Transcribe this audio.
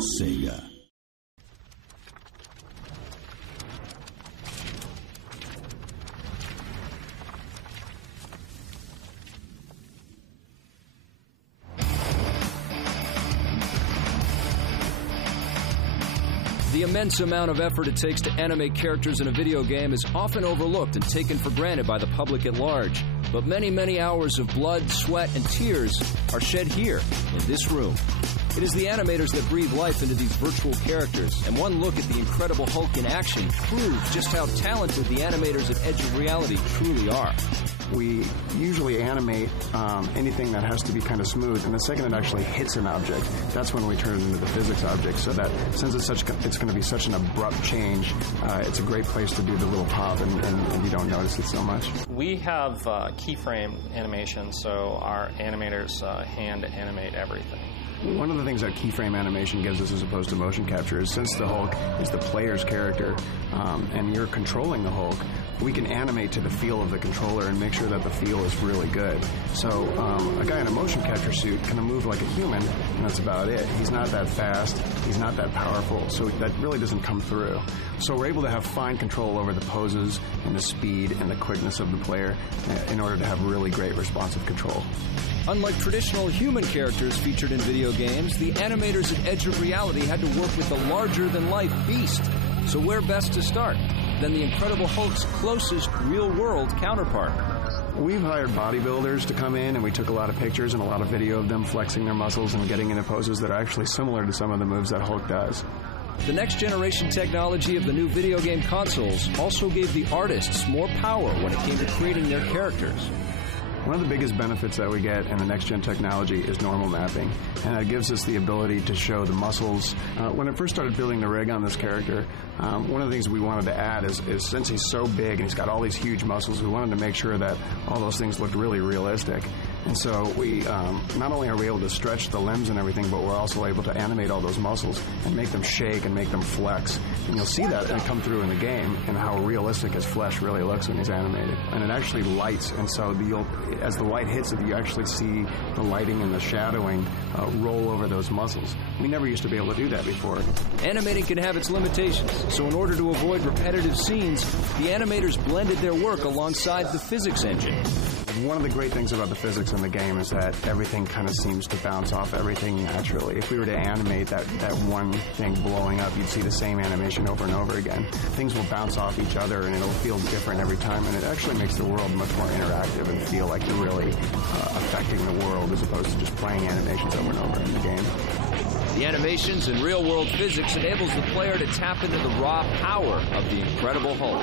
Sega. The immense amount of effort it takes to animate characters in a video game is often overlooked and taken for granted by the public at large. But many, many hours of blood, sweat, and tears are shed here, in this room. It is the animators that breathe life into these virtual characters, and one look at the Incredible Hulk in action proves just how talented the animators at Edge of Reality truly are. We usually animate anything that has to be kind of smooth, and the second it actually hits an object, that's when we turn it into the physics object, so that since it's going to be such an abrupt change, it's a great place to do the little pop, and you don't notice it so much. We have keyframe animation, so our animators hand animate everything. One of the things that keyframe animation gives us as opposed to motion capture is since the Hulk is the player's character and you're controlling the Hulk, we can animate to the feel of the controller and make sure that the feel is really good. So a guy in a motion capture suit can move like a human, and that's about it. He's not that fast, he's not that powerful, so that really doesn't come through. So we're able to have fine control over the poses and the speed and the quickness of the player in order to have really great responsive control. Unlike traditional human characters featured in video games, the animators at Edge of Reality had to work with a larger-than-life beast. So where best to start than the Incredible Hulk's closest real-world counterpart? We've hired bodybuilders to come in, and we took a lot of pictures and a lot of video of them flexing their muscles and getting into poses that are actually similar to some of the moves that Hulk does. The next-generation technology of the new video game consoles also gave the artists more power when it came to creating their characters. One of the biggest benefits that we get in the next-gen technology is normal mapping, and it gives us the ability to show the muscles. When I first started building the rig on this character, one of the things we wanted to add is since he's so big and he's got all these huge muscles, we wanted to make sure that all those things looked really realistic. And so we not only are we able to stretch the limbs and everything, but we're also able to animate all those muscles and make them shake and make them flex. And you'll see that come through in the game and how realistic his flesh really looks when he's animated. And it actually lights, and so as the light hits it, you actually see the lighting and the shadowing roll over those muscles. We never used to be able to do that before. Animating can have its limitations, so in order to avoid repetitive scenes, the animators blended their work alongside the physics engine. One of the great things about the physics in the game is that everything kind of seems to bounce off everything naturally. If we were to animate that one thing blowing up, you'd see the same animation over and over again. Things will bounce off each other, and it'll feel different every time, and it actually makes the world much more interactive and feel like you're really affecting the world as opposed to just playing animations over and over in the game. The animations and real-world physics enables the player to tap into the raw power of the Incredible Hulk.